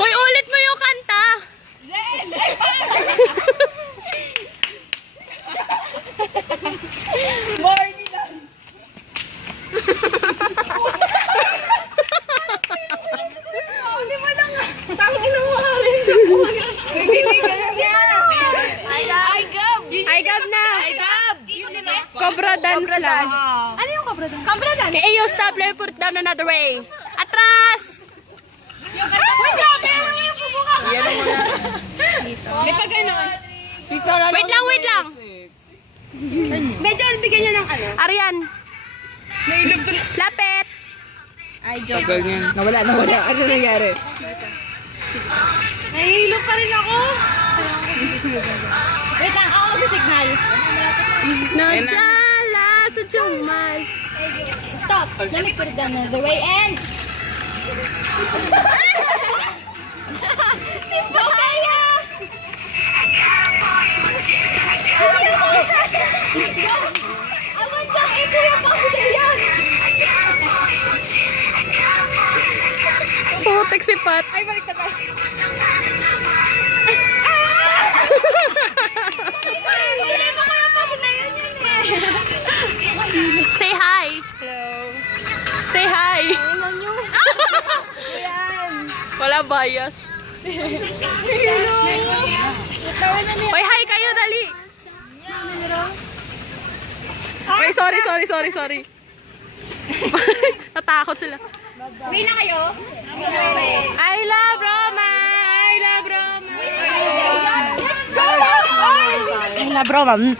Uy, ulit mo yung kanta. Ay, gab na. Cobra dance lang. Ano yung cobra dance? Cobra dance? May AO stop, let me put down another way. Atras! Uy, grabe! Yan ang mga... May pag ano? Wait lang, wait lang. Medyo bigyan niya ng ano? Arian. Lapit. Ay, joke. Tagal niya. Nawala. Ano nangyari? Nahihilo pa rin ako. Wait lang, ako magsa-signal. Nasyala sa Jumal. Stop. Let me put it down the way and... Simpaya! Aman dyan, ito yung pangkita yan! Putek si Pat. Ay, balik na tayo. Hindi mo makapasok na yun Say hi. Hello. Say hi. Tingnan nyo. Wala bias. Hello. Hoy, hi kayo, dali. Wait, sorry. Natakot sila. Uwi na kayo? I love Roma. Let's go! Ay, na bro, ma'am.